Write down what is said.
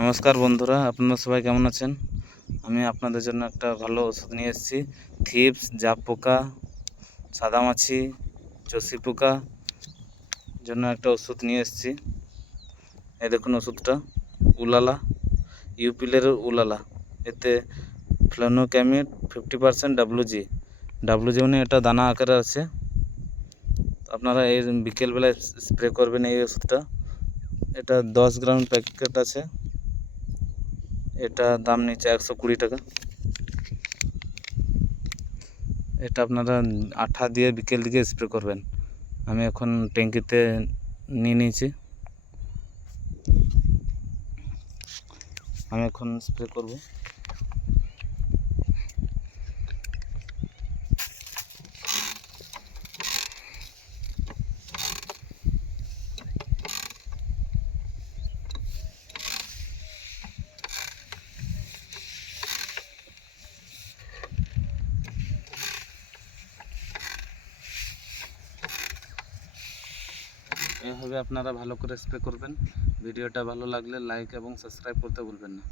নমস্কার বন্ধুরা, আপনারা সবাই কেমন আছেন? আমি আপনাদের জন্য একটা ভালো ওষুধ নিয়ে এসেছি। থ্রিপস, জাপ পোকা, সাদামাছি, চষি পোকা জন্য একটা ওষুধ নিয়ে এসেছি। এই দেখুন ওষুধটা, উলালা, ইউপিলের উলালা। এতে ফ্লোনোক্যামিড 50% ডাব্লুজি মানে এটা দানা আকারে আছে। আপনারা এই বিকেলবেলায় স্প্রে করবেন এই ওষুধটা। এটা 10 গ্রাম প্যাকেট আছে। এটা দাম নিচ্ছে 120 টাকা। এটা আপনারা আঠা দিয়ে বিকেল দিকে স্প্রে করবেন। আমি এখন ট্যাঙ্কিতে নিয়ে নিয়েছি, আমি এখন স্প্রে করব। এভাবে আপনারা ভালো করে স্প্রে করবেন। ভিডিওটা ভালো লাগলে লাইক এবং সাবস্ক্রাইব করতে ভুলবেন না।